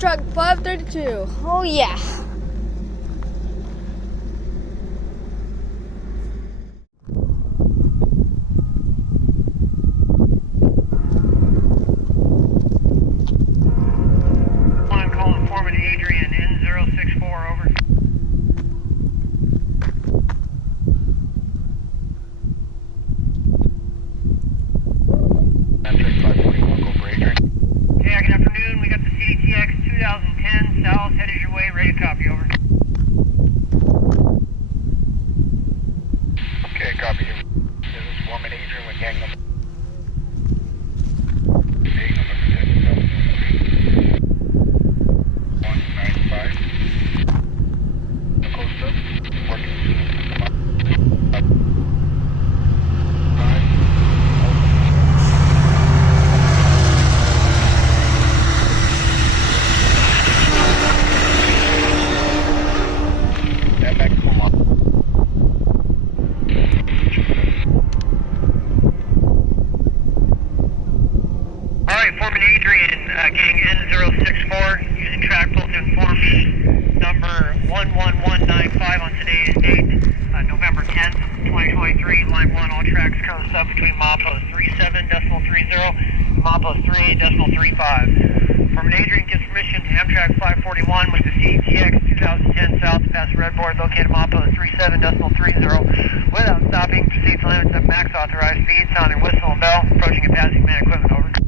Amtrak 532. Oh yeah. One calling Foreman Adrian, N064, over. Amtrak 541, go for Adrian. Yeah, good afternoon. We got the CDTX 2010 south, headed your way, ready to copy, over. Okay, copy. This is Foreman Adrian with gang number 8, number 195. Close up, working soon. Up. 5. Yeah, back to home. Alright, Foreman Adrian, gang N064, using track pull to inform me, number 11195 on today's date, November 10th, 2023, line 1, all tracks current sub between milepost 37.30, milepost 38.35. Foreman Adrian gives permission to Amtrak 541 with the CTX 2010 south past Redboard located milepost 37.30 without stopping, proceed to limits of max authorized speed, sounding whistle and bell, approaching and passing man equipment, over.